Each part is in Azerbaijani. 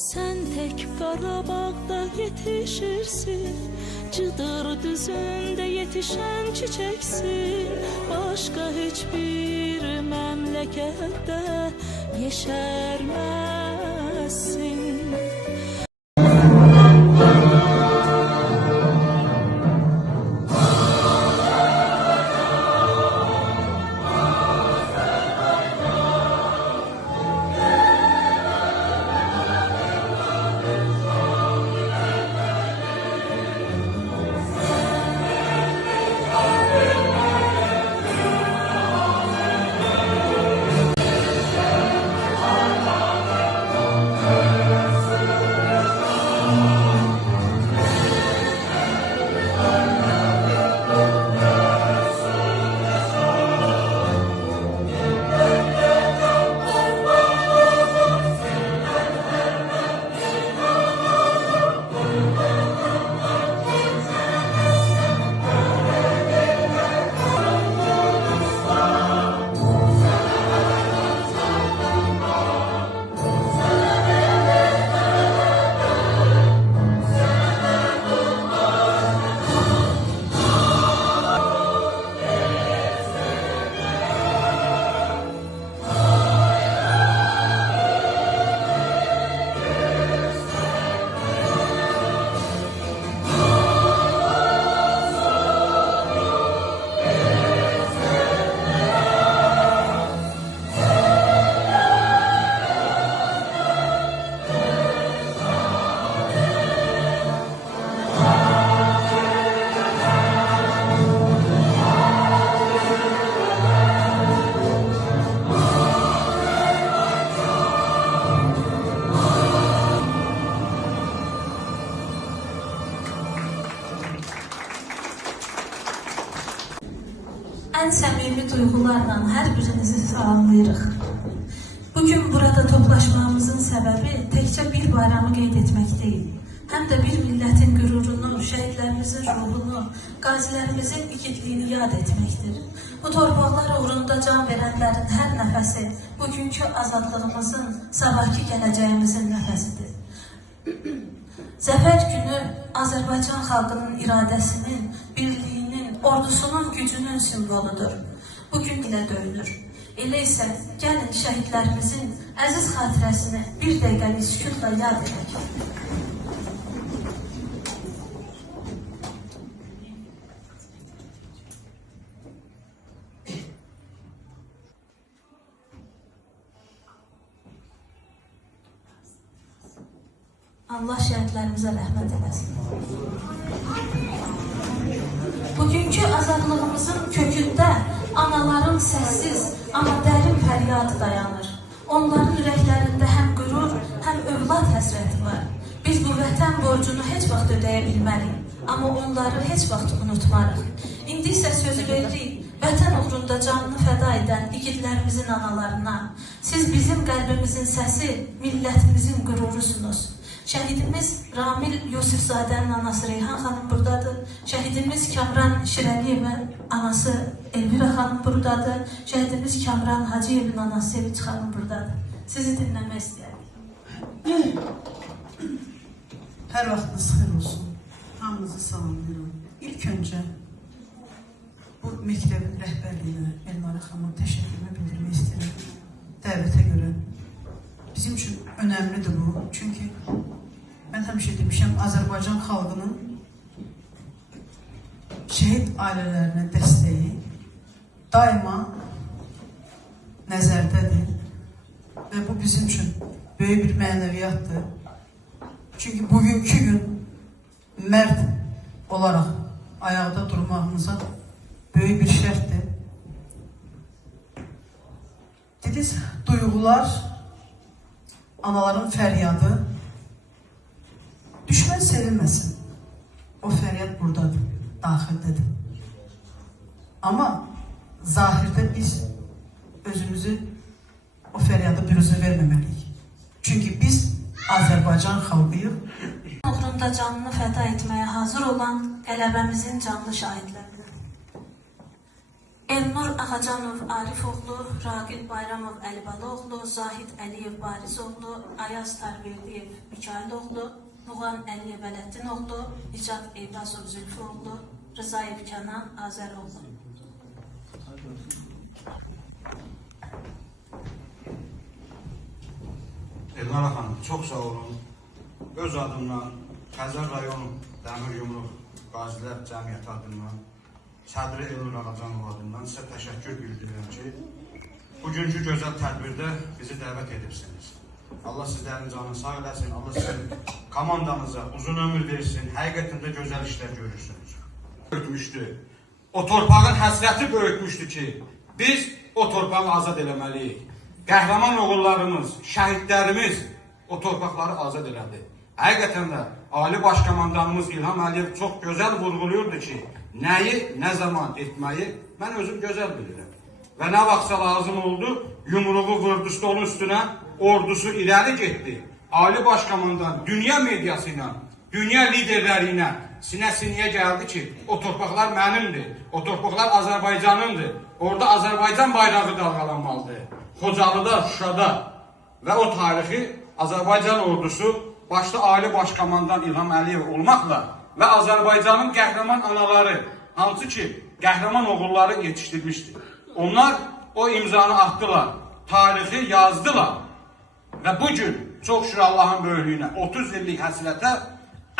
Sen tek Qarabağda yetişirsin, Cıdır düzünde yetişen çiçeksin. Başka hiçbir memlekette yeşermezsin. En səmimi duyğularla hər birinizi salamlayırıq. Bugün burada toplaşmamızın səbəbi təkcə bir bayramı qeyd etmək deyil, həm də bir millətin qürurunu, şəhidlərimizin ruhunu, qazilərimizin igidliyini yad etməkdir. Bu torpaqlar uğrunda can verənlərin hər nəfəsi bugünkü azadlığımızın, sabahki gələcəyimizin nəfəsidir. Zəfər günü Azərbaycan xalqının iradəsinin, birliyinin, ordusunun gücünün simvoludur. Bugün ilə döyülür. Elə isə gəlin şəhidlərimizin əziz xatirəsini bir dəqiqəlik sükutla yad edək. Allah şəhidlərimizə rəhmət eləsin. Bugünkü azadlığımızın kökündə anaların səssiz, amma dərin fəryadı dayanır. Onların ürəklərində həm qürur, həm övlad həsrəti var. Biz bu vətən borcunu heç vaxt ödəyə bilmərik, amma onları heç vaxt unutmarıq. İndi isə sözü veririk vətən uğrunda canını fəda edən igidlərimizin analarına. Siz bizim qəlbimizin səsi, millətimizin qürurusunuz. Şəhidimiz Ramil Yusifzadənin anası Reyhan xanım buradadır. Şəhidimiz Kamran Şirəliyevin anası Elvira xanım buradadır. Şəhidimiz Kamran Hacıyevin anası Sevinç xanım buradadır. Sizi dinləmək istəyərik. Hər vaxtınız xeyir olsun. Hamınızı salamlayıram. İlk öncə bu məktəbin rəhbərliyinə, Elmara xanıma təşəkkürümü bildirmək istəyirəm. Dəvətə görə. Bizim üçün önəmlidir bu. Çünki mən həmişə demişəm, Azərbaycan xalqının şəhid ailələrinə dəstəyi daima nəzərdədir və bu bizim üçün böyük bir mənəviyyatdır. Çünki bugünkü gün mərd olaraq ayaqda durmağımıza böyük bir şərtdir. Dediniz, duyğular, anaların fəryadı, düşmən sevilməsin. O fəryad buradadır, daxildədir. Amma zahirdə biz özümüzü o fəryada büruzə verməməliyik. Çünki biz Azərbaycan xalqıyıq. Uğrunda canını fəda etməyə hazır olan qələbəmizin canlı şahidləridir. Elnur Ağacanov Arifoğlu, Ragil Bayramov Əlibaloğlu, Zahid Əliyev Barizoğlu, Ayaz Tarverdiyev Mikailoğlu, Nuğan Əliyev Ələddinoğlu, Nicat Eyvazov Zülfüoğlu, Rızayev Kənan Azəroğlu. Elnara xanım, çox sağ olun. Öz adımdan, Xəzər rayon Dəmir Yumruq Qazilər Cəmiyyəti adından, Sədri Elnur Ağacanov adından sizə təşəkkür bildirirəm ki, bugünkü gözəl tədbirdə bizi dəvət edibsiniz. Allah sizlərin canını sağ eləsin, Allah sizin komandanıza uzun ömür versin, həqiqətində gözəl işlər görürsünüz. Böyütmüşdü. O torpağın həsrəti böyütmüşdü ki, biz o torpağı azad eləməliyik. Qəhrəman oğullarımız, şəhidlərimiz o torpaqları azad elədi. Həqiqətən də Ali Başkomandanımız İlham Əliyev çox gözəl vurğuluyordu ki, nəyi, nə zaman etməyi mən özüm gözəl bilirəm. Və nə vaxtsa lazım oldu, yumruğu vurdu stolun üstünə, ordusu irəli getdi. Ali Başkomandan dünya medyası ilə, dünya liderləri ilə sinə-siniyə gəldi ki, o torpaqlar mənimdir, o torpaqlar Azərbaycanındır. Orada Azərbaycan bayrağı dalğalanmalıdır. Xocalıda, Şuşada və o tarixi Azərbaycan ordusu başda Ali Başkomandan İlham Əliyev olmaqla və Azərbaycanın qəhrəman anaları, hansı ki, qəhrəman oğulları yetişdirmişdir. Onlar o imzanı atdılar, tarixi yazdılar və bugün çox şükür Allahın böyüklüyünə 30 illik həsrətə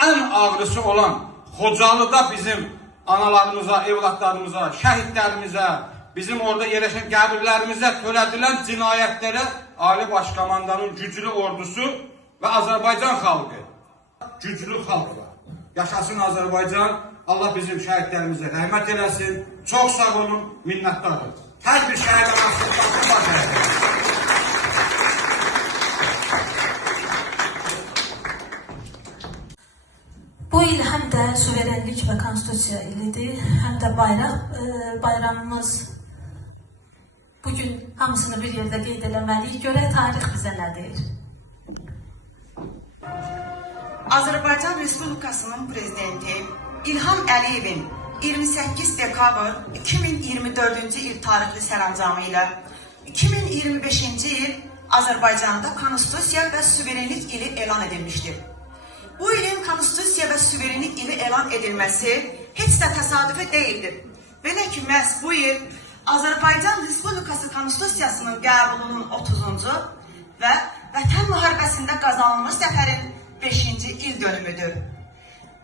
ən ağrısı olan Xocalıda bizim analarımıza, evlatlarımıza, şəhidlərimizə, bizim orada yerləşən qəbirlərimizə törədilən cinayətlərə Ali Başkomandanın güclü ordusu və Azərbaycan xalqı, güclü xalq var. Yaşasın Azərbaycan, Allah bizim şəhidlərimizə rəhmət eləsin. Çox sağ olun, minnətdarım. Hər bir şəhid anasını baxın, baxın. Bu il həm də suverenlik və konstitusiya ilidir, həm də bayramımız. Bugün hamısını bir yerdə qeyd eləməliyik. Görək tarix bizə nə deyir. Azərbaycan Respublikasının Prezidenti İlham Əliyevin 28 dekabr 2024-cü il tarixli sərəncamı ilə 2025-ci il Azərbaycanda Konstitusiya və Suverenlik ili elan edilmişdir. Bu ilin Konstitusiya və Suverenlik ili elan edilməsi heç də təsadüfi deyildir. Belə ki, məhz bu il Azərbaycan Respublikası Konstitusiyasının qəbulunun 30-cu və Vətən müharibəsində qazanılmış zəfərin 5-ci il dönümüdür.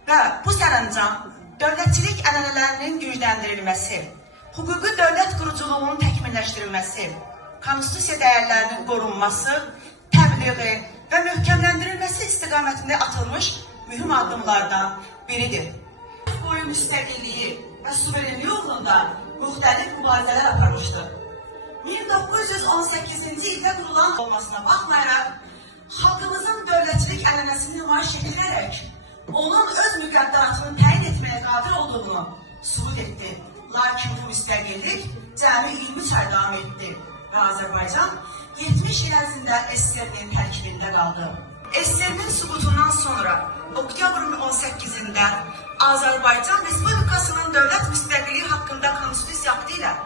Və bu sərəncam dövlətçilik ənənələrinin gücləndirilməsi, hüquqi dövlət quruculuğunun təkmilləşdirilməsi, konstitusiya dəyərlərinin qorunması, təbliği və möhkəmləndirilməsi istiqamətində atılmış mühüm addımlardan biridir. Boyu müstəqilliyi və suverenliyi uğrunda müxtəlif mübarizələr aparmışdır. 1918-ci ildə qurulan olmasına baxmayaraq, xalqımızın dövlətçilik ənənəsini nümayiş etdirərək, onun öz müqəddəratını təyin etməyə qadir olduğunu sübut etdi. Lakin bu müstəqillik cəmi 23 ay davam etdi və Azərbaycan 70 il ərzində SSR-nin tərkibində qaldı. SSR-nin sübutundan sonra oktyabrın 18-də Azərbaycan Respublikasının dövlət müstəqilliyi haqqında konstitusiya aktı ilə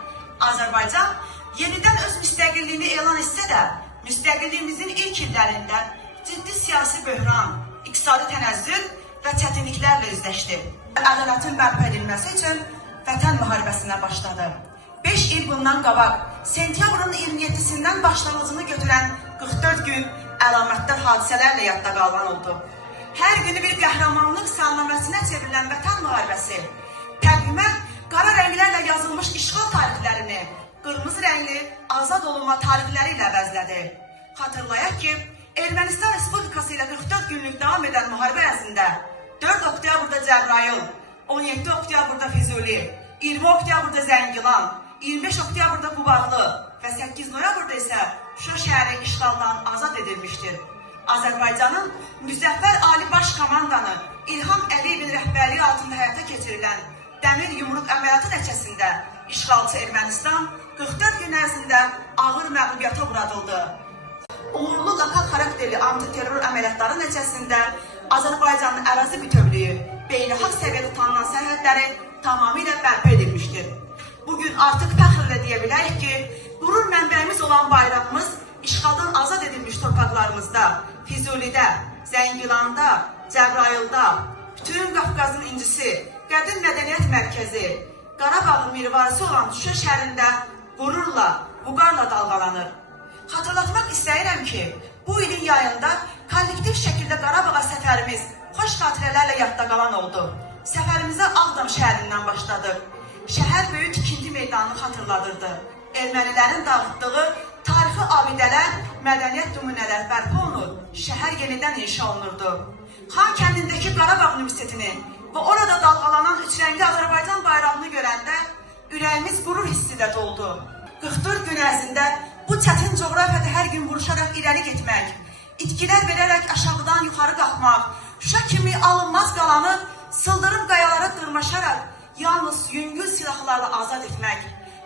Azərbaycan yenidən öz müstəqilliyini elan etsə də, müstəqilliyimizin ilk illərində ciddi siyasi böhran, iqtisadi tənəzzül və çətinliklərlə üzləşdi. Ədalətin bərpa edilməsi üçün Vətən müharibəsinə başladı. 5 il bundan qabaq, sentyabrın 27-sindən başlanğıcını götürən 44 gün əlamətdar hadisələrlə yadda qalan oldu. Hər günü bir qəhrəmanlıq salnaməsinə çevrilən Vətən müharibəsi, təqvimə qara rənglərlə yazılmış işğal tarixlərini qırmızı rəngli azad olunma tarixləri ilə əvəzlədi. Xatırlayaq ki, Ermənistan Respublikası ilə 44 günlük davam edən müharibə ərzində 4 oktyabrda Cəbrayıl, 17 oktyabrda Füzuli, 20 oktyabrda Zəngilan, 25 oktyabrda Qubadlı və 8 noyabrda isə Şuşa şəhəri işğaldan azad edilmişdir. Azərbaycanın müzəffər Ali Başkomandanı İlham Əliyevin rəhbərliyi altında həyata keçirilən Dəmir Yumruq əməliyyatı nəticəsində işğalçı Ermənistan 44 gün ərzində ağır məğlubiyyata uğradıldı. Uğurlu lokal xarakterli antiterror əməliyyatları nəticəsində Azərbaycanın ərazi bütövlüyü, beynəlxalq səviyyədə tanınan sərhədləri tamamilə bərpa edilmişdir. Bugün artıq fəxrlə deyə bilərik ki, qürur mənbəyimiz olan bayrağımız işğaldan azad edilmiş torpaqlarımızda, Füzulidə, Zəngilanda, Cəbrayılda, bütün Qafqazın incisi, qədim mədəniyyət mərkəzi, Qarabağın mirvarisi olan Şuşa şəhərində qürurla, vüqarla dalğalanır. Hatırlatmaq istəyirəm ki, bu ilin yayında kollektiv şəkildə Qarabağa səfərimiz xoş xatirələrlə yadda qalan oldu. Səfərimizə Ağdam şəhərindən başladıq. Şəhər böyük ikinci meydanını xatırladırdı. Ermənilərin dağıtdığı tarixi abidələr, mədəniyyət nümunələr bərpa olunur, şəhər yenidən inşa olunurdu. Xan kəndindəki Qarabağ Universitetini və orada dalğalanan üçrəngli Azərbaycan bayrağını görəndə ürəyimiz qürur hissi ilə doldu. 44 gün ərzində bu çətin coğrafiyada hər gün vuruşaraq irəli getmək, itkilər verərək aşağıdan yuxarı qalxmaq, Şuşa kimi alınmaz qalanı sıldırım qayalara dırmaşaraq yalnız yüngül silahlarla azad etmək.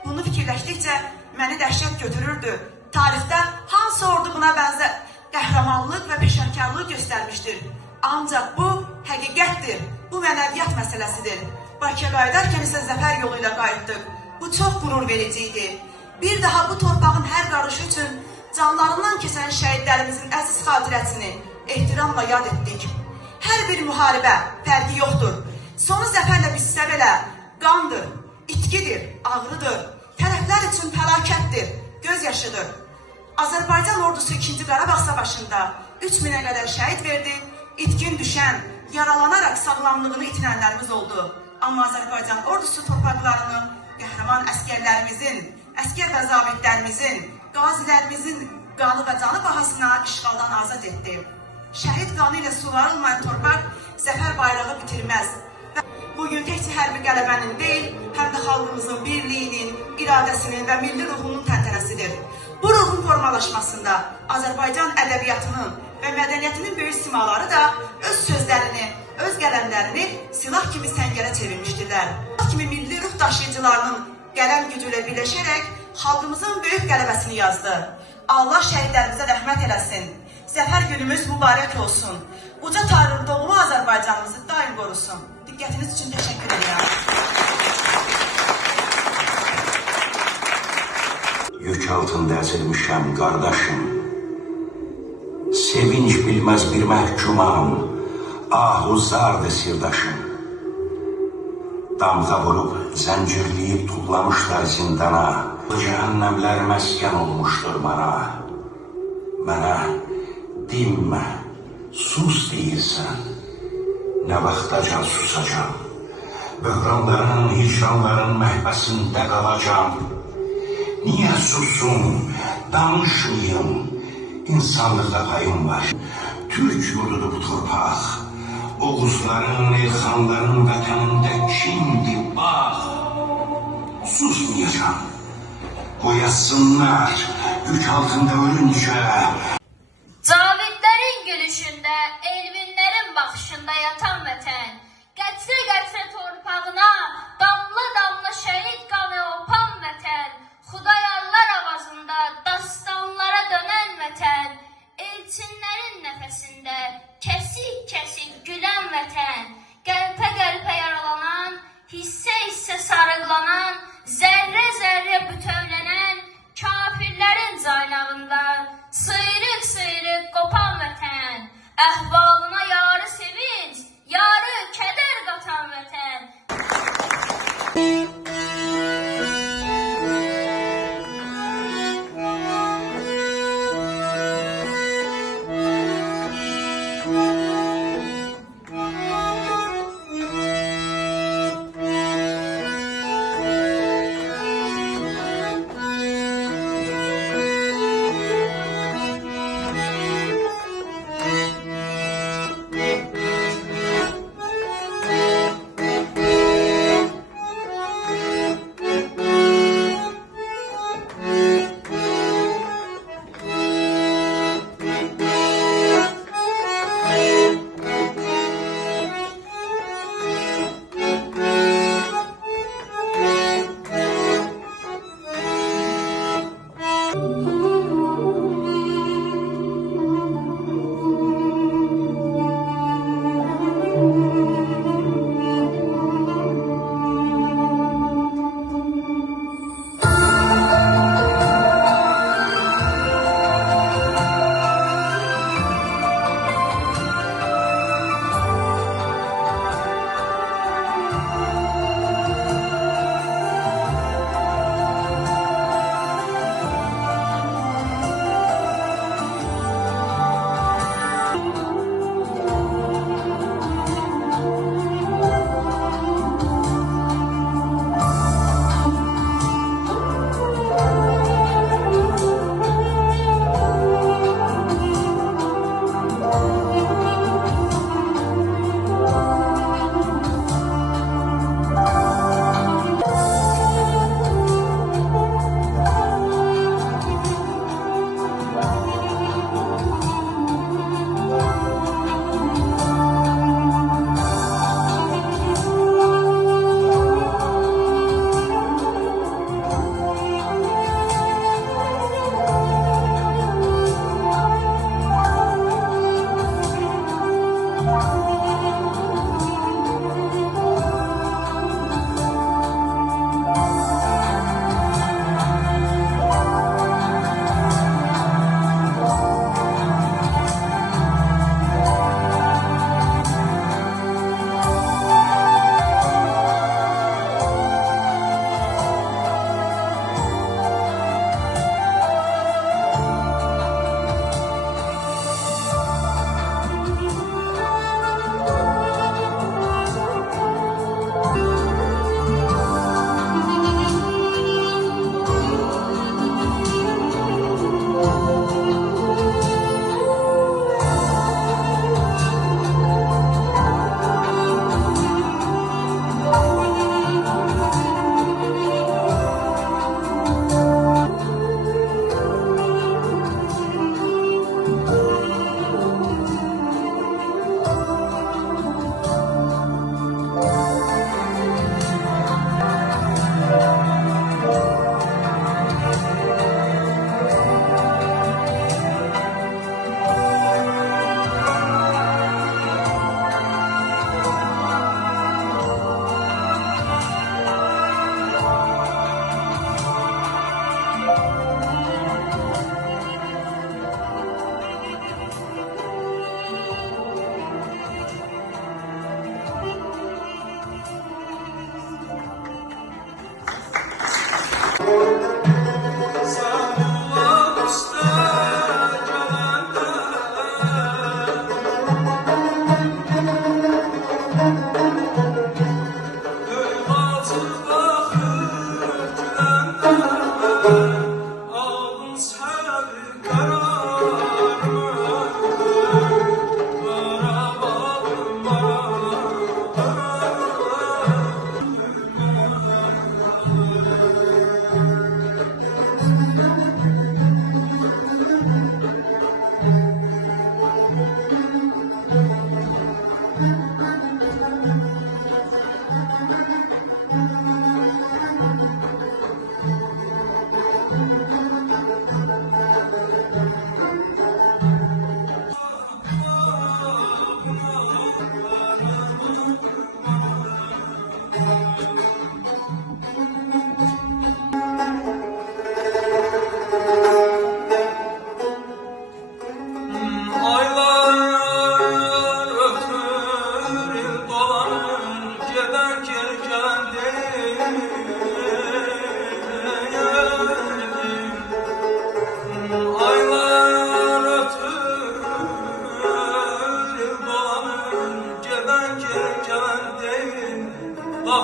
Bunu fikirləşdikcə məni dəhşət götürürdü. Tarixdə hansı ordu buna bənzər qəhrəmanlıq və peşəkarlıq göstərmişdir. Ancaq bu həqiqətdir, bu mənəviyyat məsələsidir. Bakıya qayıdarkən isə zəfər yolu ilə qayıtdıq. Bu çox qürur verici idi. Bir daha bu torpağın hər qarışı üçün canlarından keçən şəhidlərimizin əziz xatirəsini ehtiramla yad etdik. Hər bir müharibə fərqi yoxdur. Sonu zəfərlə bitsə belə qandır, itkidir, ağrıdır. Tərəflər üçün fəlakətdir, gözyaşıdır. Azərbaycan ordusu 2-ci Qarabağ Savaşında 3000-ə qədər şəhid verdi, itkin düşən, yaralanaraq sağlamlığını itirənlərimiz oldu. Amma Azərbaycan ordusu torpaqlarını qəhrəman əskərlərimizin, əskər və zabitlərimizin, qazilərimizin qanı və canı bahasına işğaldan azad etdi. Şəhid qanı ilə suvarılmayan torpaq zəfər bayrağı bitirməz. Bugün təkcə hərbi qələbənin deyil, həm də xalqımızın birliyinin, iradəsinin və milli ruhunun təntənəsidir. Bu ruhun formalaşmasında Azərbaycan ədəbiyyatının və mədəniyyətinin böyük simaları da öz sözlərini, öz qələmlərini silah kimi səngərə çevirmişdirlər. Silah kimi milli ruh daşıyıcılarının qələm gücü ilə birləşərək xalqımızın böyük qələbəsini yazdı. Allah şəhidlərimizə rəhmət eləsin. Zəfər günümüz mübarək olsun. Uca Tanrı doğma Azərbaycanımızı daim qorusun. Diqqətiniz üçün təşəkkür edirəm. Yük altında əzilmişəm, qardaşım. Sevinç bilməz bir məhkumam, ahuzardır sirdaşım. Damğa vurub, zəncirləyib tullamışlar zindana. Cəhənnəmlər məskən olmuşdur mana. Mənə dinmə, sus deyirsən. Nə vaxtacan susacam. Böhranların, hicranların məhbəsində qalacam. Niyə susun, danışmayım? İnsanlıqda payım var. Türk yurdudur bu torpaq. Oğuzların, elxanların vətənində kimdir, bax. Susmayacam. Qoyasınlar, yük altında ölüncə. Cavidlərin gülüşündə, elvinlərin baxışında yatan vətən, qətrə-qətrə torpağına, damla-damla şəhid qanı opan vətən, Xudayarlar avazında dastanlara dönən vətən, elçinlərin nəfəsində kəsik-kəsik gülən vətən, qəlpə-qəlpə yaralanan, hissə-hissə sarıqlanan, zərrə-zərrə bütövlənən, kafirlərin caynağında sıyrıq-sıyrıq qopan vətən, əhvalına yarı sevinç, yarı kədər qatan vətən.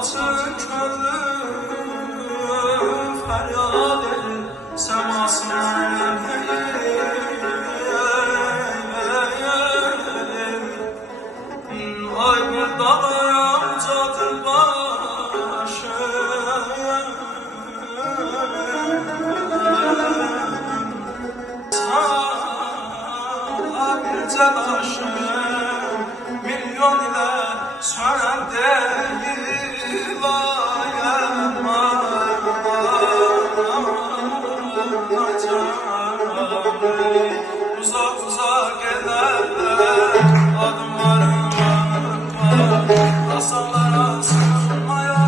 Laçın kölü feryad edin semasına ay burada cadır başı sadece taşı milyon ile söyledi uzak uzak ederler adımlarım var masallara sığmaya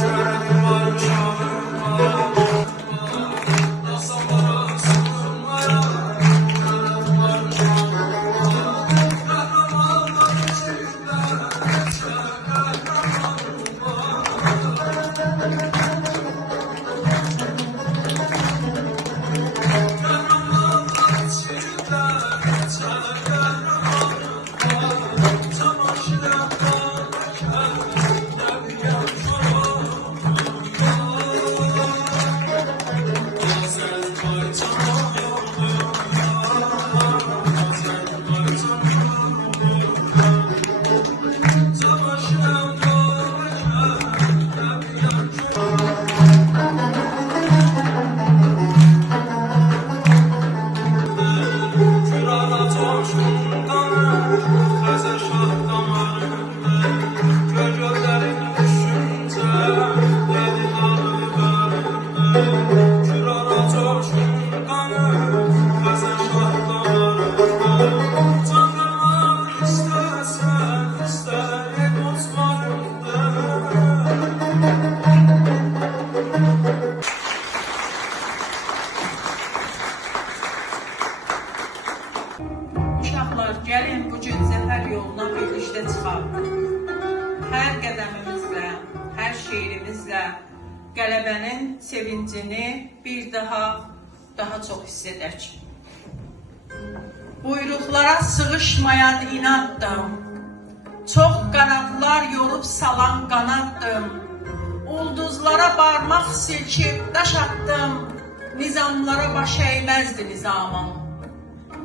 şöyle varmış olurma masallara sığmaya şöyle varmış olurma kahramanlar içinde kahramanlar içinde qələbənin sevincini bir daha çox hiss edək. Buyruqlara sığışmayan inaddım, çox qanadlar yorub salan qanaddım, ulduzlara barmaq silkib daş attım, nizamlara baş əyməzdi nizamım.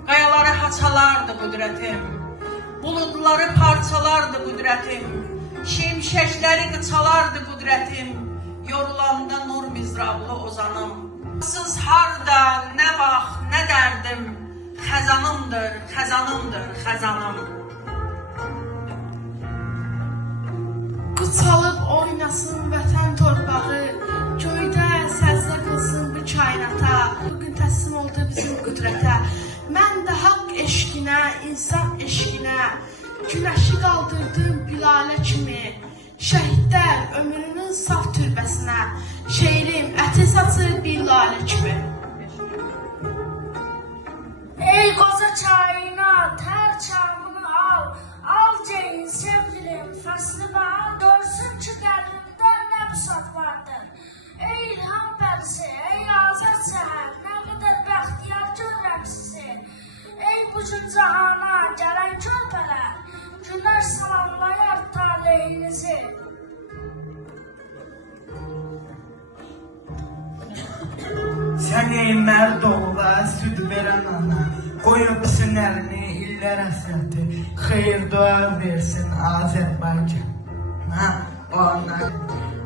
Qayaları haçalardı qüdrətim, buludları parçalardı qüdrətim, şimşəkləri qıçalardı qüdrətim, yorulanda nur mizrablı ozanım. Siz harda, nə vaxt, nə dərdim, xəzanımdır, xəzanımdır, xəzanım. Qıçalıb oynasın vətən torpağı, göydə səzdə qılsın bu kainata. Bugün təslim oldu bizim qüdrətə. Mən də haqq eşqinə, insan eşqinə, günəşi qaldırdım bilalə kimi. Şəhidlər ömrünün saf türbəsinə, şeirim əti saçır bir lalə kimi. Ey qoca kainat, hər çamını al, al ceyin sevgilim, fəslimi al, görsün ki qəlbimdə nə büsat vardır. Ey ilham pərisi, ey azad səhər, nə qədər bəxtiyar görürəm sizi. Ey bu gün cahana gələn körpələr, günəş salamlayar taleyinizi. Sən ey mərd oğula, süd verən ana, qoyubsun əlini illər əsrəti, xeyir dua versin Azərbaycana, o ana.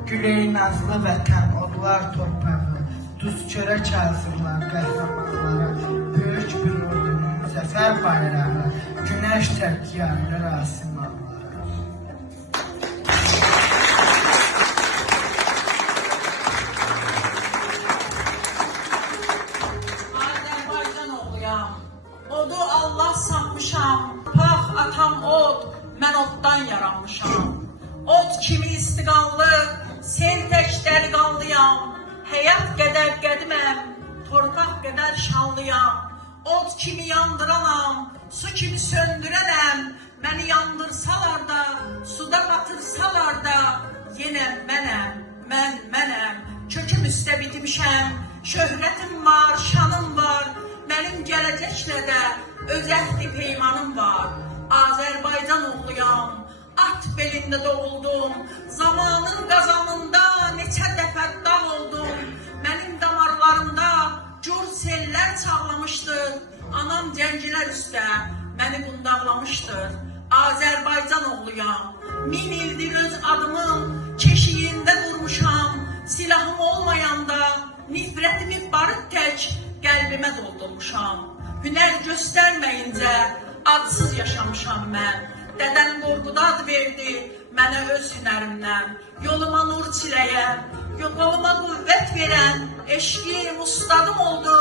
Güley nazlı vətən, odlar torpağı, duz çörək hazırlar qəhrəmanlara, böyük bir ordunun zəfər bayrağı, günəş tək yayılır asimanlara. Azərbaycan oğluyam, odu Allah sanmışam, pax atam od, mən oddan yaranmışam. Od kimi istiqanlı, sen tək dəliqanlıyam, həyat qədər qədiməm, torpaq qədər şanlıyam. Od kimi yandıranam, su kimi söndürənəm, məni yandırsalar da, suda batırsalar da, yenə mənəm, mənəm, köküm üstə bitmişəm, şöhrətim var, şanım var, mənim gələcəklə də öz əhdi peymanım var. Azərbaycan oğluyam, at belində doğuldum, zamanın qazanında neçə dəfə dağ oldum, mənim damarlarımda cür sellər çağlamışdır, anam cəngilər üstə məni qundaqlamışdır. Azərbaycan oğluyam, 1000 ildir öz adımın keşiyində durmuşam, silahım olmayanda nifrətimi barıt tək qəlbimə doldurmuşam. Hünər göstərməyincə adsız yaşamışam mən. Dədəm qorquda ad verdi mənə öz hünərimdən. Yoluma nur çiləyən, yoluma qüvvət verən, eşqim ustadım oldu,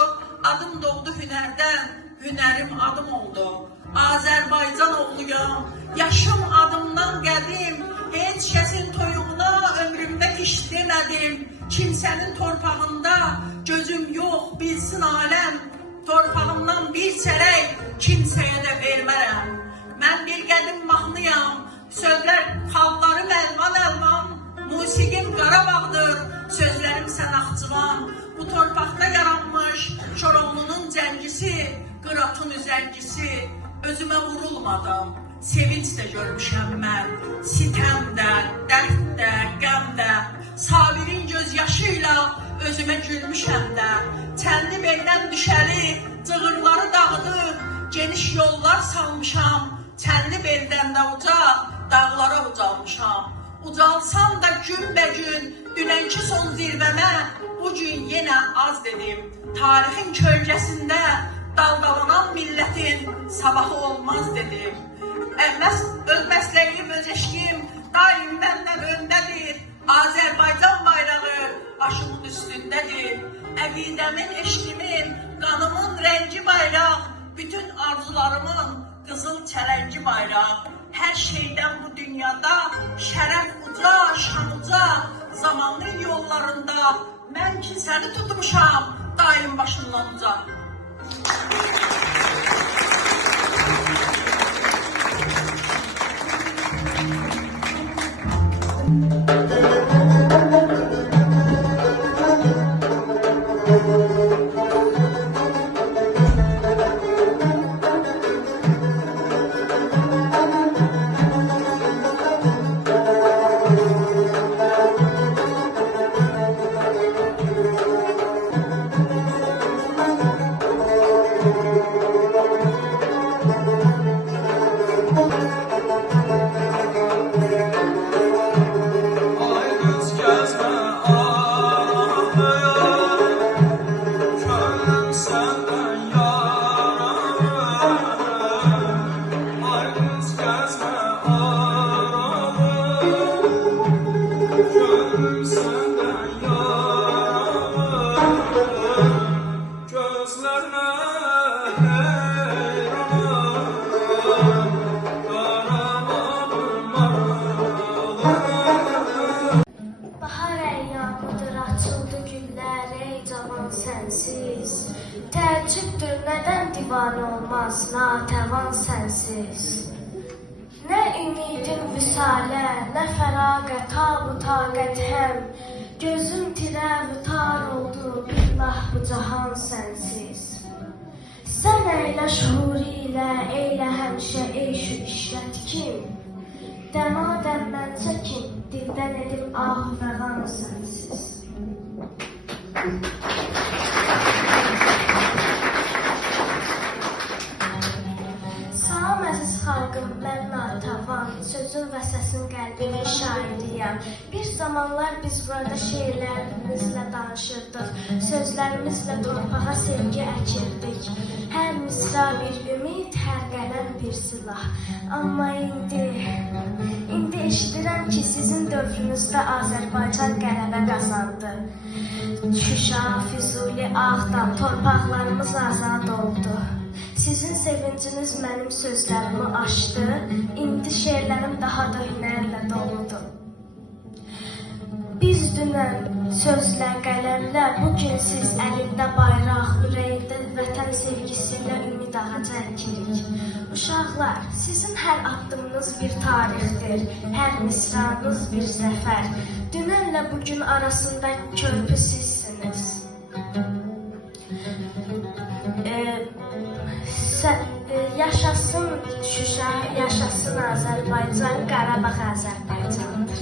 adım doğdu hünərdən, hünərim adım oldu. Azərbaycan oğluyam, yaşım adımdan qədim, heç kəsin toyuğuna ömrümdə iş demədim. Kimsənin torpağında gözüm yox, bilsin aləm, torpağımdan bir çərək kimsəyə də vermərəm. Mən bir qədim mahnıyam, sözlər xalqlarım əlvan, musiqim Qarabağdır, sözlərim sən Naxçıvan. Bu torpaqda yaranmış Koroğlunun cəngisi, Qıratın üzərgisi, özümə vurulmadım, sevinç də görmüşəm mən, sitəm də, dərd də, qəm də, Sabirin gözyaşıyla özümə gülmüşəm də, Çənli beldən düşəli, cığırları dağıdıb, geniş yollar salmışam, Çənli beldən də uca, dağlara ucalmışam. Ucalsam da günbəgün, dünənki son zirvəmə, bugün yenə az dedim. Tarixin kölgəsində dalgalanan millətin sabahı olmaz dedim. Öz məsləyim, öz eşqim daim məndən öndədir. Azərbaycan bayrağı başımın üstündədir. Əqidəmin, eşqimin, qanımın rəngi bayraq, bütün arzularımın qızıl çələngi bayraq. Hər şeydən bu dünyada şərəf uca, şan uca, zamanın yollarında mən ki səni tutmuşam daim başından uca. olmaz natəvan sənsiz. Nə ümidin vüsalə, nə fəraqət, bu taqət həm. Gözüm tirəv tar oldu, billah bu cahan sənsiz. Sən eylə şuur ilə, eylə həmişə eyşü işlət kim. Dəmadən mən çəkin, dildən edim ah və qan sənsiz. Salam əziz xalqım, mən Natəvan, sözün və səsin qəlbimin şahidiyəm. Bir zamanlar biz burada şeirlərimizlə danışırdıq, sözlərimizlə torpağa sevgi əkirdik. Hər misra bir ümid, hər qələm bir silah. Amma indi eşidirəm ki, sizin dövrünüzdə Azərbaycan qələbə qazandı. Şuşa, Füzuli, Ağdam, torpaqlarımız azad oldu. Sizin sevinciniz mənim sözlərimi aşdı, indi şeirlərim daha da hünərlə doludur. Biz dünən sözlə, qələmlə, bugün siz əlində bayraq, ürəyində vətən sevgisi ilə ümid ağacı əkirik. Uşaqlar, sizin hər addımınız bir tarixdir, hər misranız bir zəfər. Dünənlə bugün arasında körpü sizsiniz. Yaşasın Şuşa, yaşasın Azərbaycan, Qarabağ Azərbaycandır.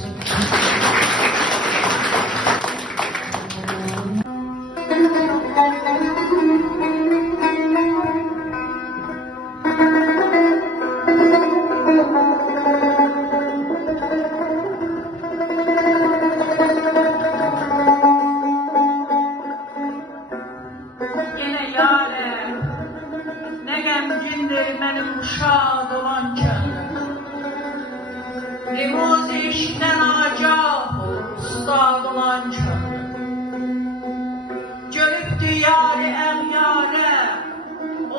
Mənim şad olan könlüm, limuz işdən acab, ustad olan könlüm. Görübdü yari əğyarə,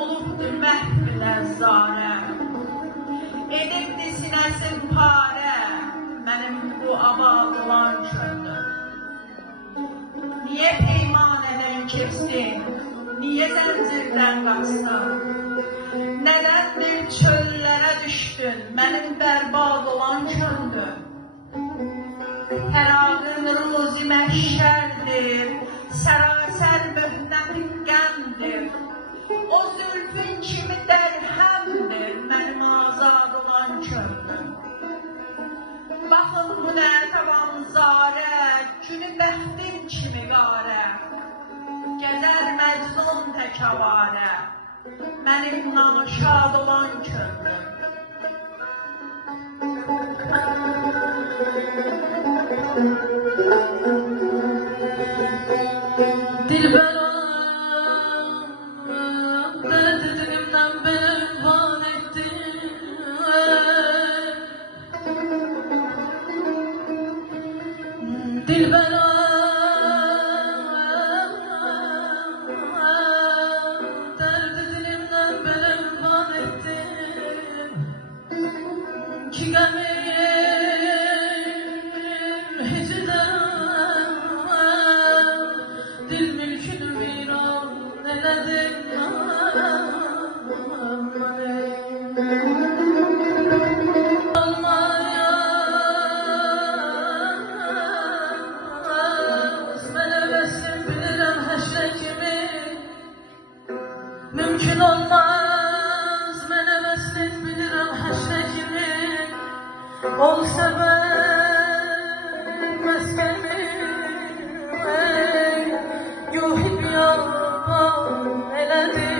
olubdu məhv nəzzarə. Edibdi sinəsin parə, mənim bu abad olan könlüm. Niyə peyman edən kestin, niyə zəncirdən qaçdın? Nədəndir çöllərə düşdün, mənim bərbad olan könlüm? Fərağın ruzi məhşərdir, sərasər möhnətin qəmdir. O zülfün kimi dərhəmdir, mənim azad olan könlüm. Baxın bu nətəvan zarə, günü bəxtin kimi qarə. Gəzər məcnun təkəvarə, mənim namı şad olan könlüm. Dilberam, derdi dilimden beni van etti. Dilberam, mümkün olmaz, mənə vəslet bilirəm həşrəkimi. Olsa ben məskəni, yuhi biyaban elədim.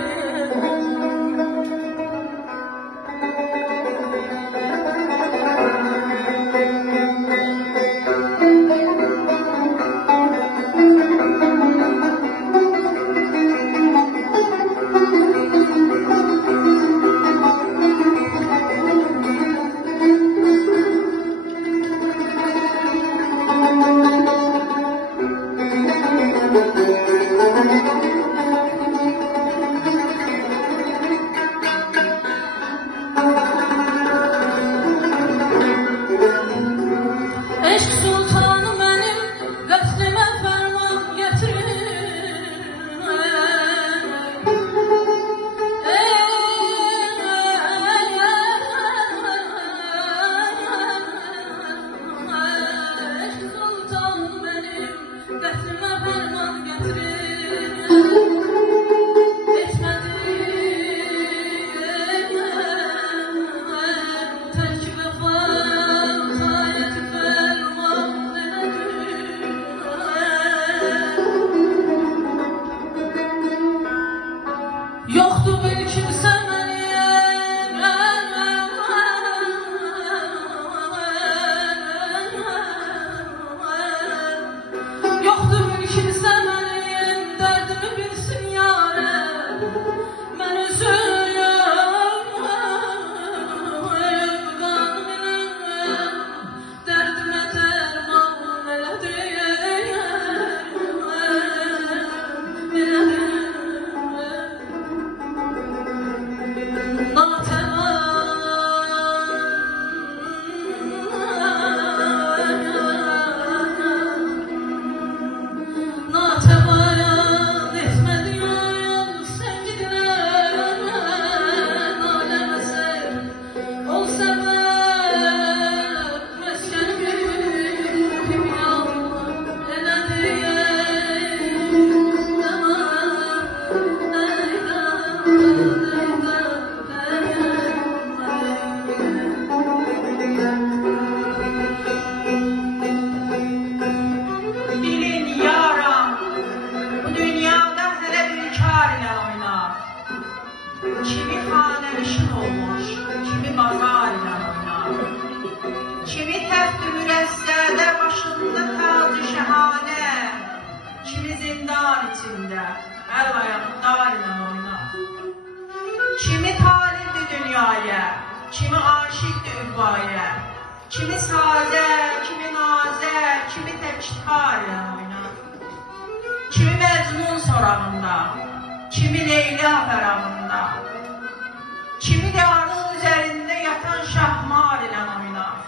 aşıqdır ürvaya. Kimi sazə, kimi nazə, kimi təkrar ilə oynar. Kimi Məcnun sorağında, kimi Leyla fərağında, kimi də arın üzərində yatan şahmar ilə oynar.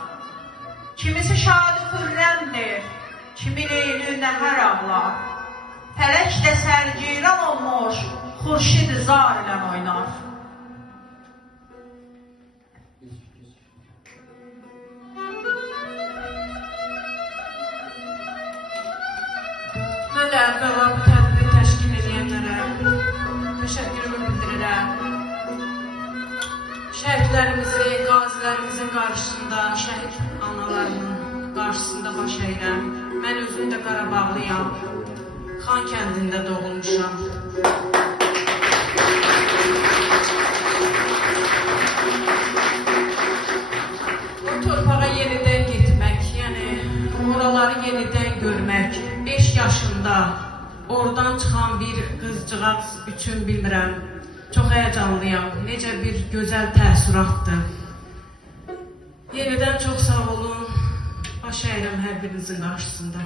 Kimisi şadı xürrəmdir, kimi Leyli nəhər ağlar. Fələk də sərgiran olmuş, xurşid zar ilə oynar. Mən də əvvəla bu tədbiri təşkil edənlərə təşəkkürümü bildirirəm. Şəhidlərimizi, qazilərimizin qarşısında, şəhid analarının qarşısında baş əyirəm. Mən özüm də Qarabağlıyam, Xan kəndində doğulmuşam. Bu torpağa yenidən getmək, yəni oraları yenidən görmək, 5 yaşında oradan çıxan bir qızcığaz üçün bilmirəm, çox həyəcanlıyam, necə bir gözəl təəssüratdır. Yenidən çox sağ olun, baş əyirəm hər birinizin qarşısında.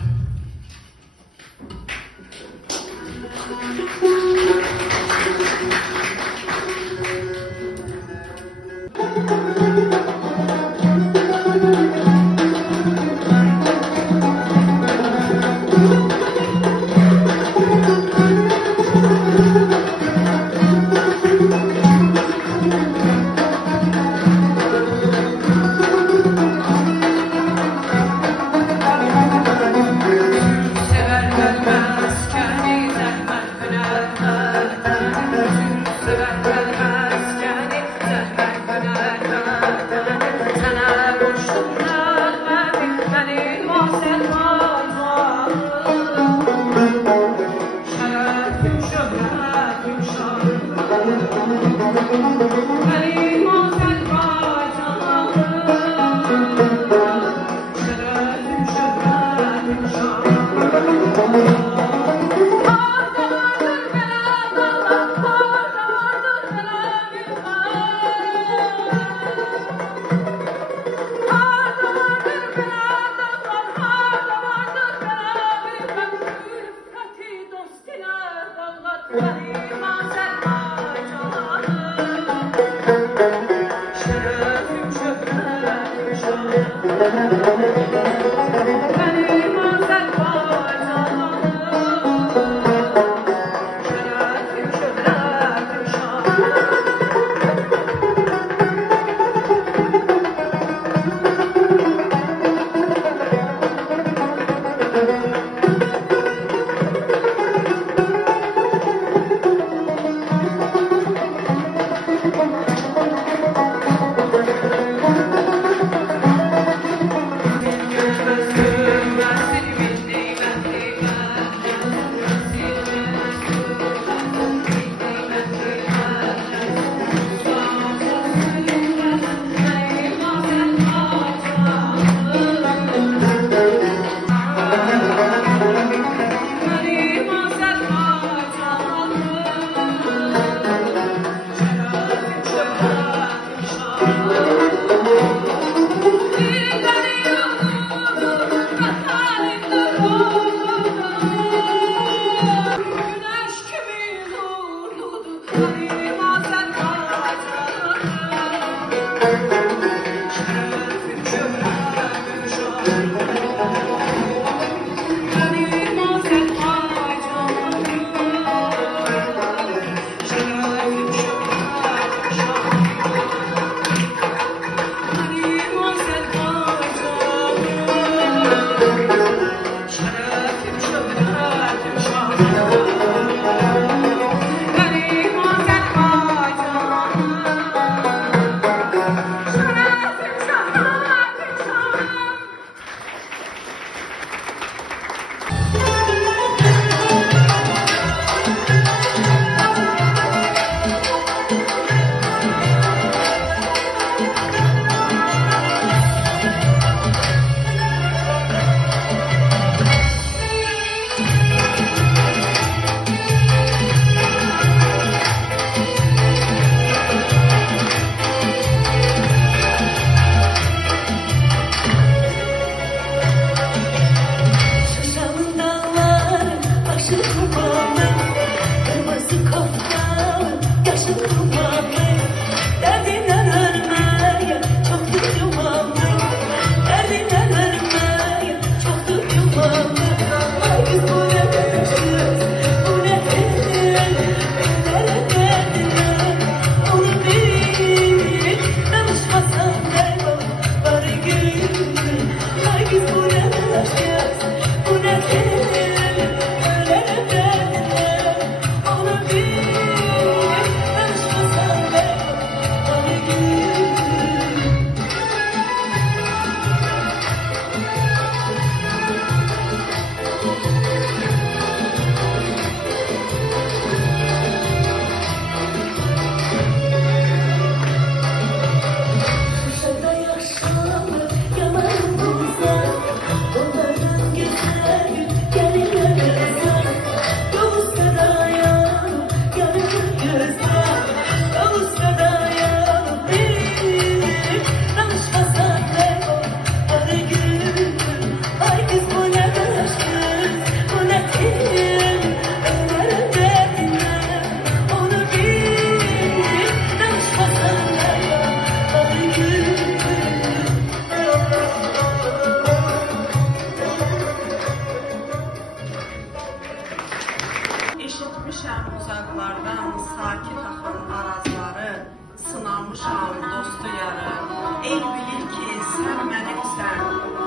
sən mənimsən,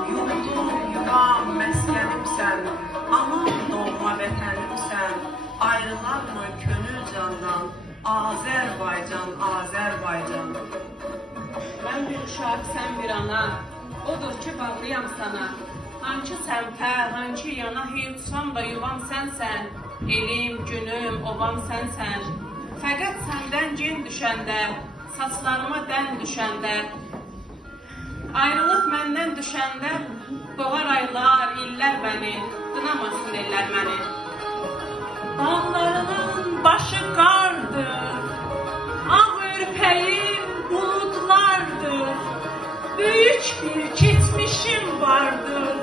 yurdum, yuvam, məskənimsən, anam doğma vətənimsən, ayrılarmı könül candan, Azərbaycan, Azərbaycan. Mən bir uşaq, sən bir ana, odur ki bağlıyam sana. Hanki səmtə, hanki yana heyutsam da yuvam sənsən, elim, günüm, ovam sənsən. Fəqət səndən gen düşəndə, saçlarıma dən düşəndə, ayrılıq məndən düşəndə, doğar aylar, illər məni, qınamasın ellər məni. Dağlarının başı qardır, ağ örpəyim buludlardır, büyük bir keçmişim vardır,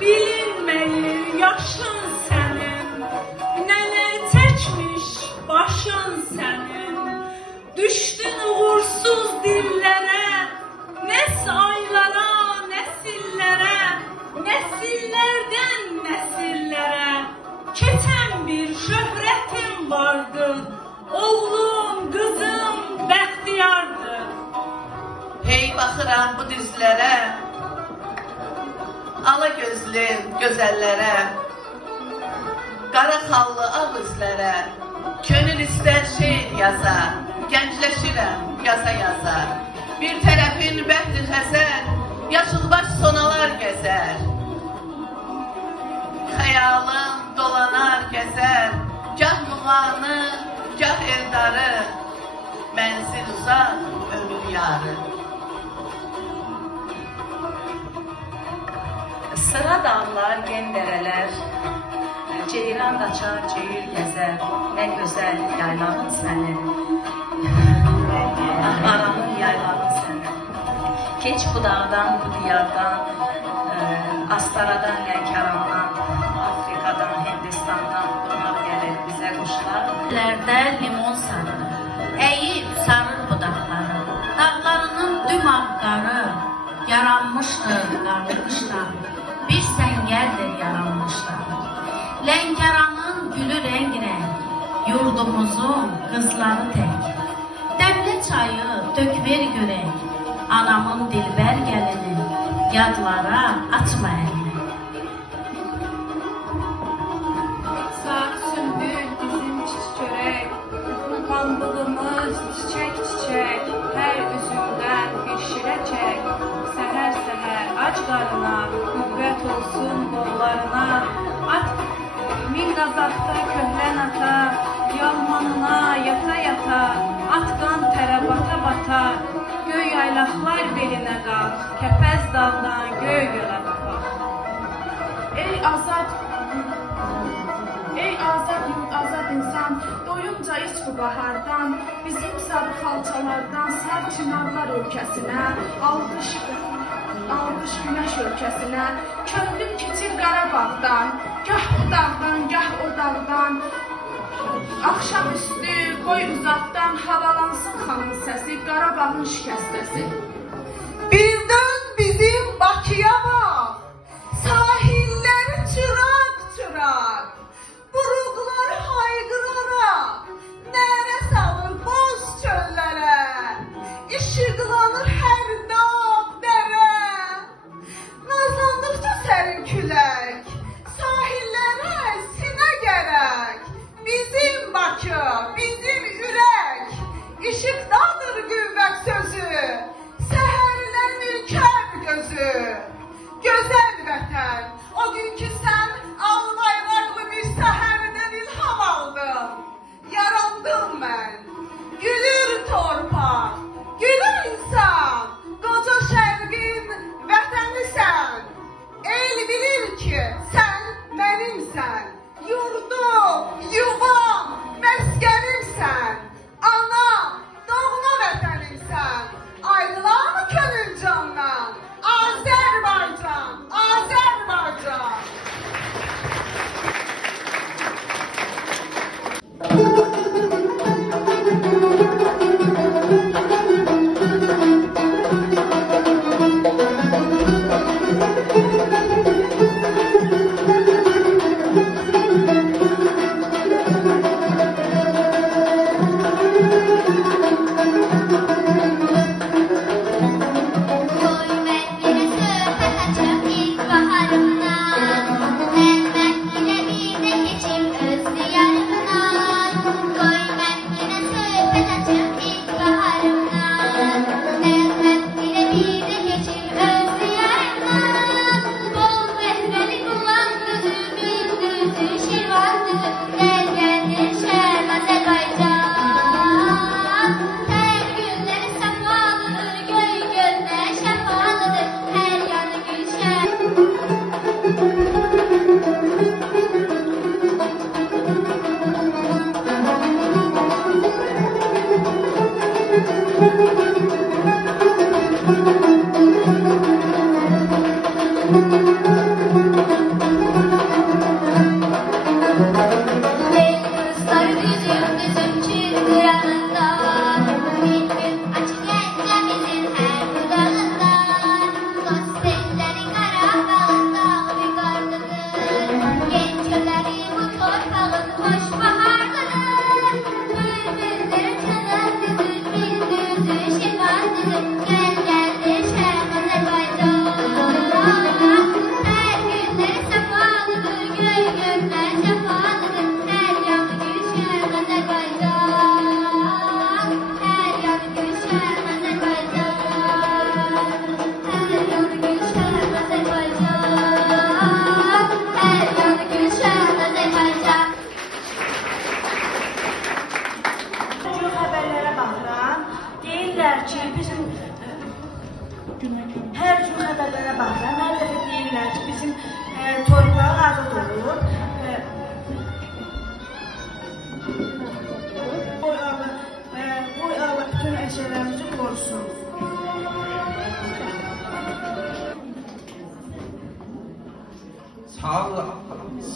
bilinməyir yaşın sənin, nələr çəkmiş başın sənin, düşdün uğursuz dillərə, nəs aylara, nəsillərə, nəsillərdən nəsillərə, keçən bir şöhrətim vardır, oğlum, qızım, bəxtiyardır. Hey baxıram bu dizlərə, ala gözlü gözəllərə, qara xallı ağ üzlərə, könül istər şeir yaza, gəncləşirəm yaza. Bir tərəfin bəxti xəzər, yaşılbaş sonalar gəzər. Xəyalım dolanar gəzər, gah muğanı, gah eldarı, mənzil uzaq, ömür yarı. Sıra dağlar, gen dərələr, ceyran daçar, ceyir gəzər, nə gözəl yaylağın sənin, aranın yaylağın sənin. Keç bu dağdan, bu diyardan, Astaradan, Lənkərandan, Afrikadan, Hindistandan qonaq gəlir bizə quşlar. Lərdə limon sarı, əyib sarır budaqları, dağlarının dümağ qarı, yaranmışdır qarlı qışlar, bir səngərdir yaranmışlar. Lənkəranın gülü rəng-rəng, yurdumuzun qızları tək, dəmli çayı dök ver görək, anamın dilbər gəlini, yadlara açma əlini. Saat sümbül bizim çiçörək, pambığımız çiçək, hər üzümdən bir şirə çək. Səhər ac qarına, qüvvət olsun qollarına, at min qazaqda köhlən ata, yalmanına yata, atqan tərə bata, göy yaylaqlar belinə qalx, kəpəz dağdan göy gölə baxaq. Ey azad insan, doyunca iç bu bahardan, bizim sarı xalçalardan sar çınarlar ölkəsinə, alqış günəş ölkəsinə, könlüm keçir Qarabağdan, gah bu dağdan, gah o dağdan, axşamüstü qoy uzaqdan havalansın xanın səsi, Qarabağın şikəstəsi. Bir dön bizim Bakıya bax, sahilləri çıraq, buruqları hayqıraraq, nərə salır boz çöllərə, işıqlanır hər dağ, dərə, nazlandıqca sərin külək, sahillərə sinə gərək, bizim Bakı, bizim ürək, işıqdadır qüvvət sözü, səhərlər ürkər gözü, gözəl vətən, o günkü sən al bayraqlı bir səhərdən ilham aldım, yarandım mən, gülür torpaq, gülür insan, qoca şərqin vətənisən, el bilir ki, sən mənimsən, yurdum, yuvam, məskənimsən, anam, doğma vətənimsən, ayrılar mı könül candan, Azərbaycan, Azərbaycan. bizim torpaq azad olur. Qoy Allah bütün əşyalarımızı qorusun.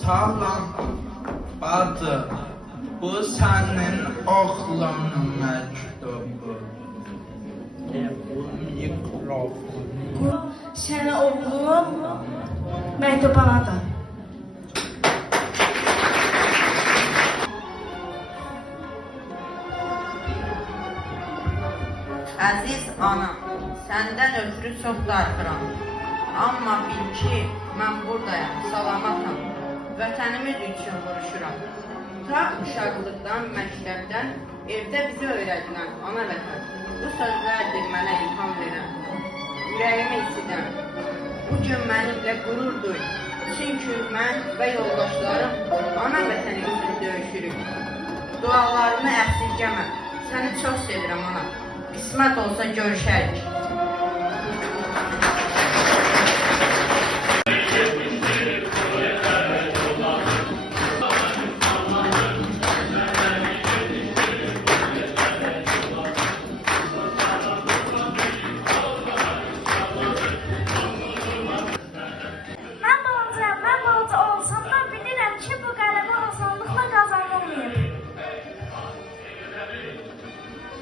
Salam bacı, bu senin oğlanın məktubu. Bu mikrofon. Sənə oğlum məktubanadır. Əziz anam, səndən ötürü çox darıxıram. Amma bil ki, mən buradayam, salamatam. Vətənimiz üçün vuruşuram. Ta uşaqlıqdan, məktəbdən, evdə bizə öyrədilən ana vətən. Bu sözlərdir mənə ilham verən. Ürəyimi isidən. Bugün mənimlə qürur duy. Çünki mən və yoldaşlarım ana vətəni üçün döyüşürük. Dualarımı əsirgəmə. Səni çox sevirəm ana. Qismət olsa görüşərik. Mən bolca olsam da bilirəm ki, bu qələbə asanlıqla qazanılmayıb.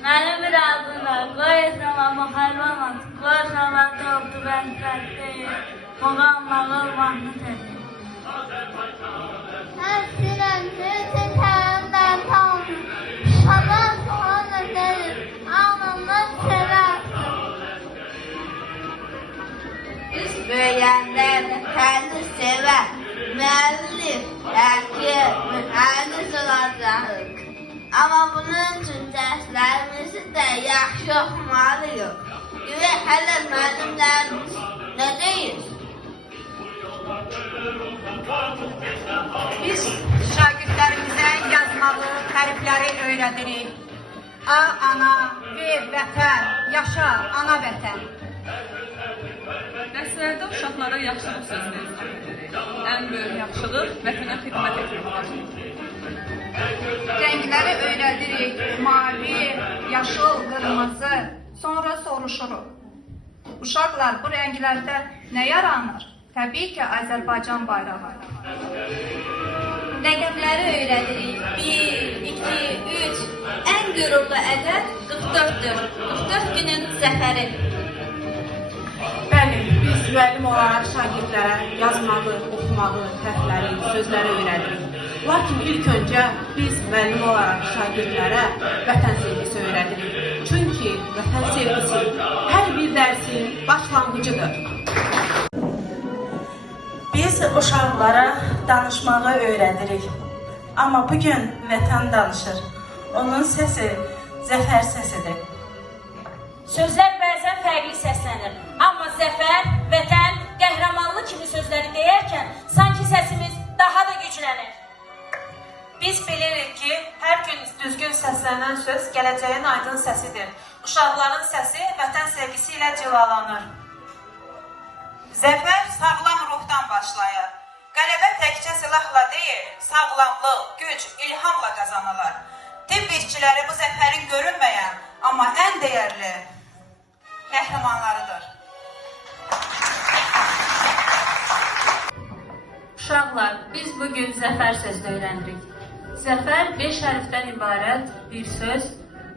Mənim bir adım var, qoy esnama xərbanat, qoy şalarda oldu mən fərqli, qoğanmalı vaxtı tədir. Həsrəm sizin tərəmdən tanrım, şadan soğanı derim, anamdan sevərsin. Biz böyüyəndə vətəni sevər, müəllim, həkim, mühəndis olacağıq. Amma bunun üçün dərslərimizi də yaxşı oxumalıyıq. Görək hələ müəllimlərimiz nə deyir? Biz şagirdlərimizə yazmalı hərfləri öyrədirik. A, ana, V, vətən, yaşa, ana vətən. Dərslərdə uşaqlara yaxşılıq sözləri öyrədirik. Ən böyük yaxşılıq vətənə xidmət etməkdir. Rəngləri öyrədirik. Mavi, yaşıl, qırmızı. Sonra soruşuruq. Uşaqlar, bu rənglərdə nə yaranır? Təbii ki, Azərbaycan bayrağı. Rəqəmləri öyrədirik. 1, 2, 3. Ən qürurlu ədəd 44-dür. 44 günün zəfəri. Bəli, biz müəllim olaraq şagirdlərə yazmalı, oxumalı, hərfləri, sözləri öyrədirik. Lakin ilk öncə biz müəllim olaraq şagirdlərə vətən sevgisi öyrədirik. Çünki vətən sevgisi hər bir dərsin başlanğıcıdır. Biz uşaqlara danışmağı öyrədirik. Amma bugün vətən danışır. Onun səsi zəfər səsidir. Sözlər bəzən fərqli səslənir. Amma zəfər, vətən, qəhrəmanlıq kimi sözləri deyərkən sanki səsimiz daha da güclənir. Biz bilirik ki, hər gün düzgün səslənən söz gələcəyin aydın səsidir. Uşaqların səsi vətən sevgisi ilə cilalanır. Zəfər sağlam ruhdan başlayır. Qələbə təkcə silahla deyil, sağlamlıq, güc, ilhamla qazanılır. Tibb işçiləri bu zəfərin görünməyən, amma ən dəyərli qəhrəmanlarıdır. Uşaqlar, biz bugün zəfər sözünü öyrənirik. Zəfər 5 hərfdən ibarət bir söz,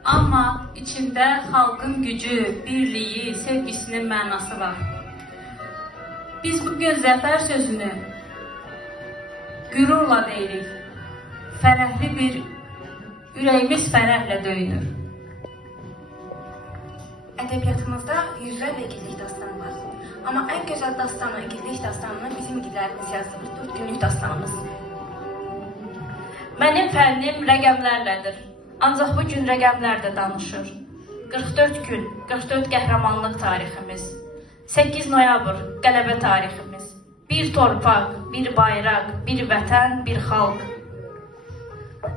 amma içində xalqın gücü, birliyi, sevgisinin mənası var. Biz bugün zəfər sözünü qürurla deyirik. Fərəhli bir, ürəyimiz fərəhlə döyünür. Ədəbiyyatımızda yüzlərlə igidlik dastanı var. Amma ən gözəl dastanı, igidlik dastanını bizim igidlərimiz yazdığı 4 günlük dastanımız. Mənim fənnim rəqəmlərlədir. Ancaq bu gün rəqəmlər də danışır. 44 gün, 44 qəhrəmanlıq tariximiz. 8 noyabr, qələbə tariximiz. Bir torpaq, bir bayraq, bir vətən, bir xalq.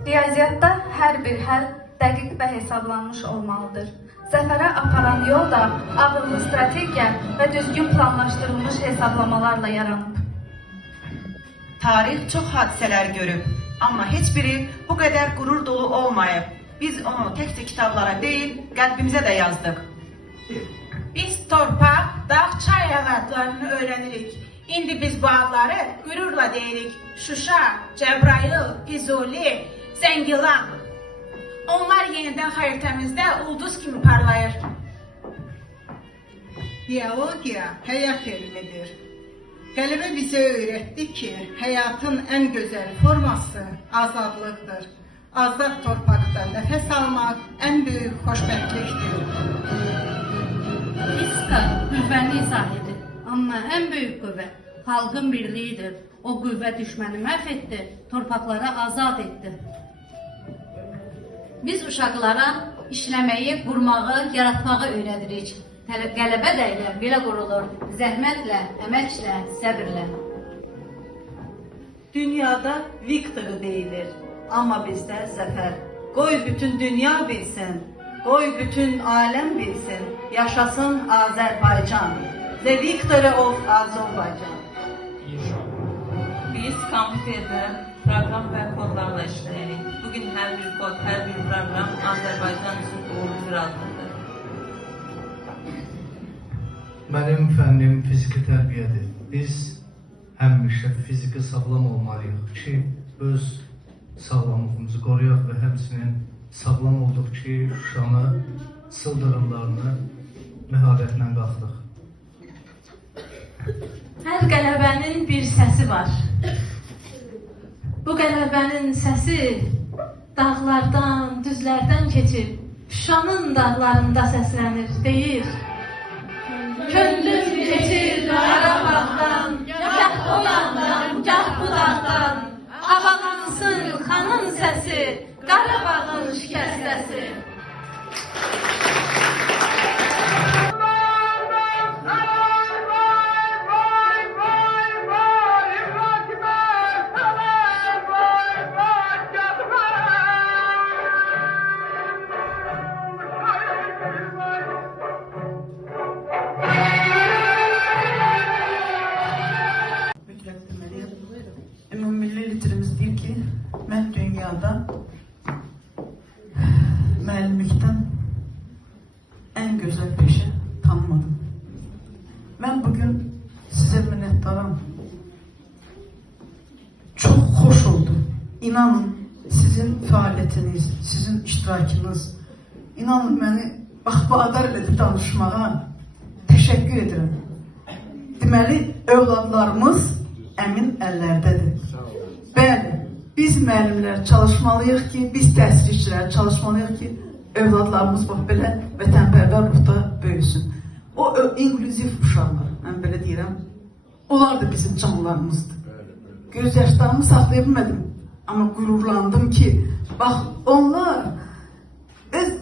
Riyaziyyatda hər bir həll dəqiq və hesablanmış olmalıdır. Zəfərə aparan yol da ağıllı strategiya və düzgün planlaşdırılmış hesablamalarla yaranıb. Tarix çox hadisələr görüb, amma heç biri bu qədər qürur dolu olmayıb. Biz onu təkcə kitablara deyil, qəlbimizə də yazdıq. Biz torpaq, dağ, çay adlarını öyrənirik. İndi biz bu adları qürurla deyirik. Şuşa, Cəbrayıl, Füzuli, Zəngilan. Onlar yenidən xəritəmizdə ulduz kimi parlayır. Biyologiya həyat elmidir. Qələbə bizə öyrətdi ki, həyatın ən gözəl forması azadlıqdır. Azad torpaqda nəfəs almaq ən böyük xoşbəxtlikdir. Fizika qüvvəni izah edir, amma ən böyük qüvvə xalqın birliyidir. O qüvvə düşməni məhv etdi, torpaqları azad etdi. Biz uşaqlara işləməyi, qurmağı, yaratmağı öyrədirik. Qələbə də ilə belə qurulur, zəhmətlə, əməklə, səbirlə. Dünyada Viktoru deyilir, amma bizdə zəfər. Qoy bütün dünya bilsin, qoy bütün aləm bilsin, yaşasın Azərbaycan. The victory of Azərbaycan. Biz kompüterdə proqram və kodlarla işləyirik. Bugün hər bir kod, hər bir proqram Azərbaycan üçün uğurlu bir addımdır. Mənim fənnim fiziki tərbiyədir. Biz həmişə fiziki sağlam olmalıyıq ki, öz sağlamlığımızı qoruyaq və həmçinin sağlam olduq ki, Şuşanı, sıldırımlarını məharətlə qalxdıq. Hər qələbənin bir səsi var. Bu qələbənin səsi dağlardan, düzlərdən keçib Şuşanın dağlarında səslənir, deyir. Könlüm keçir Qarabağdan, gah o dağdan, gah bu dağdan. Havalansın xanın səsi, Qarabağın şikəstəsi. Ümumilli litrimiz deyir ki, mən dünyada müəllimlikdən ən gözəl peşə tanımadım. Mən bugün sizə minnətdaram. Çox xoş oldu. İnanın, sizin fəaliyyətiniz, sizin iştirakınız, inanın məni baxbadar edib danışmağa təşəkkür edirəm. Deməli, övladlarımız əmin əllərdədir. Bəli, biz müəllimlər çalışmalıyıq ki, biz təsirçilər çalışmalıyıq ki, övladlarımız bax belə vətənpərvər ruhda böyüsün. O inklüziv uşaqlar, mən belə deyirəm, onlar da bizim canlılarımızdır. Göz yaşlarımı saxlaya bilmədim, amma qürurlandım ki, bax onlar öz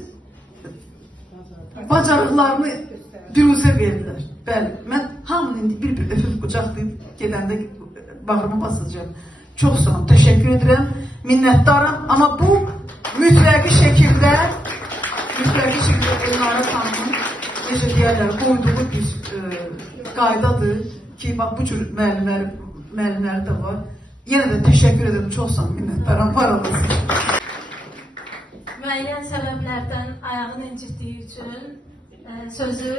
bacarıqlarını büruzə verirlər. Bəli, mən hamını indi bir-bir öpüb qucaqlayıb gedəndə bağrıma basacağım. Çox sağ olun, təşəkkür edirəm, minnətdaram. Amma bu mütləqi şəkildə Elnara xanımın necə deyərlər, qoyduğu bir qaydadır ki, bax bu cür müəllimləri də var. Yenə də təşəkkür edirəm, çox sağ olun, minnətdaram, var olasın. Müəyyən səbəblərdən ayağını incitdiyi üçün sözü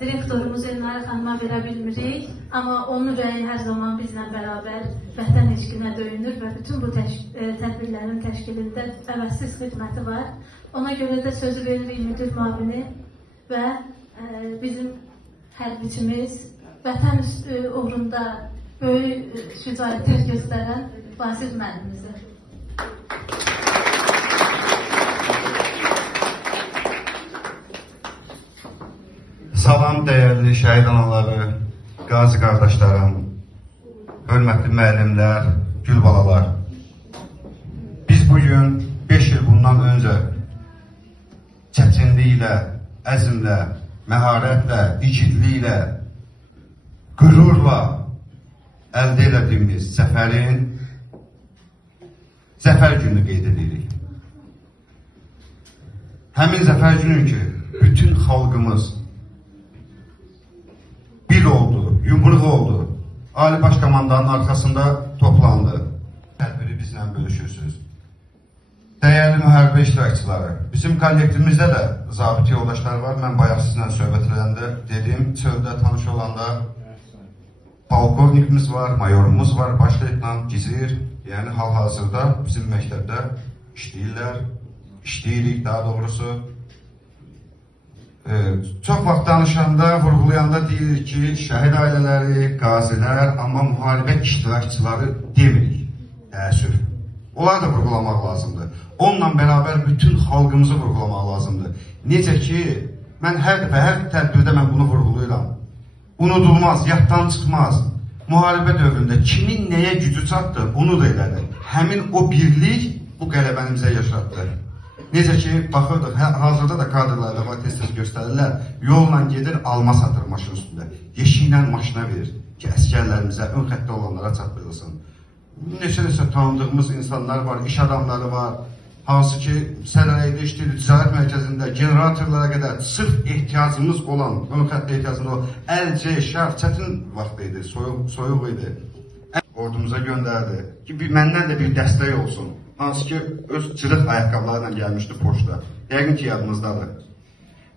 direktorumuz Elnara xanıma verə bilmirik, amma onun ürəyi hər zaman bizlə bərabər vətən eşqinə döyünür və bütün bu tədbirlərin təşkilində əvəzsiz xidməti var. Ona görə də sözü veririk müdür müavini və bizim hərbiçimiz, vətən uğrunda böyük şücaətlər göstərən Vasif müəllimimizə. Salam dəyərli şəhid anaları, qazi qardaşlarım, hörmətli müəllimlər, gül balalar. Biz bugün 5 il bundan öncə çətinliklə, əzmlə, məharətlə, igidliklə, qürurla əldə etdiyimiz zəfər günü qeyd edirik. Həmin zəfər günü ki, bütün xalqımız bir oldu, yumruq oldu, Ali Baş Komandanın arxasında toplandı. Tədbiri bizlə bölüşürsünüz. Dəyərli müharibə iştirakçıları, bizim kollektivimizdə də zabit yoldaşlar var. Mən bayaq sizinlə söhbət edəndə dedim, çöldə tanış olanda polkovnikimiz var, mayorumuz var, baş leytenant Gizir. Yəni hal-hazırda bizim məktəbdə işləyirlər, işləyirik daha doğrusu. Çox vaxt danışanda, vurğulayanda deyirik ki, şəhid ailələri, qazilər, amma müharibə iştirakçıları demirik, təəssüf. Onları da vurğulamaq lazımdır. Onunla bərabər bütün xalqımızı vurğulamaq lazımdır. Necə ki, mən hər dəfə, hər tədbirdə mən bunu vurğulayıram. Unudulmaz, yaddan çıxmaz. Müharibə dövründə kimin nəyə gücü çatdı, onu da elədi. Həmin o birlik bu qələbəni bizə yaşatdı. Necə ki, baxırdıq, hazırda da kadrlarda var, tez-tez göstərirlər, yolla gedir, alma satır maşın üstündə. Yeşiklə maşına verir ki, əskərlərimizə, ön xəttə olanlara çatdırılsın. Neçə-neçə tanıdığımız insanlar var, iş adamları var, hansı ki, sənayede işləyir, ticarət mərkəzində, generatorlara qədər sırf ehtiyacımız olan, ön xəttə ehtiyacımız olan, əlcə, şərf, çətin vaxt idi, soyuq idi. Ordumuza göndərdi ki, məndən də bir dəstək olsun. Hansı ki, öz cırıq ayaqqabılarla gəlmişdi poçta. Yəqin ki, yadımızdadır.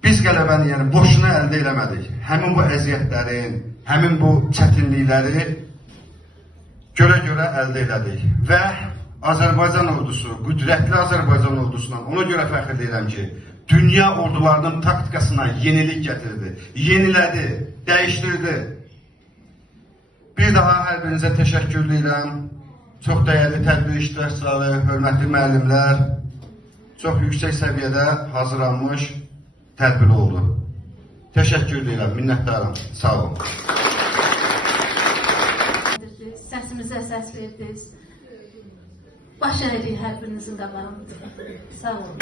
Biz qələbəni, yəni boşuna əldə eləmədik. Həmin bu əziyyətlərin, həmin bu çətinlikləri görə-görə əldə elədik. Və Azərbaycan ordusu, qüdrətli Azərbaycan ordusuna ona görə fəxr edirəm ki, dünya ordularının taktikasına yenilik gətirdi, yenilədi, dəyişdirdi. Bir daha hər birinizə təşəkkür edirəm. Çox dəyərli tədbir iştirakçıları, hörmətli müəllimlər, çox yüksək səviyyədə hazırlanmış tədbir oldu. Təşəkkür edirəm, minnətdaram. Sağ olun. Səsimizə səs verdiniz. Baş elədik hər birinizin qabağında. Sağ olun.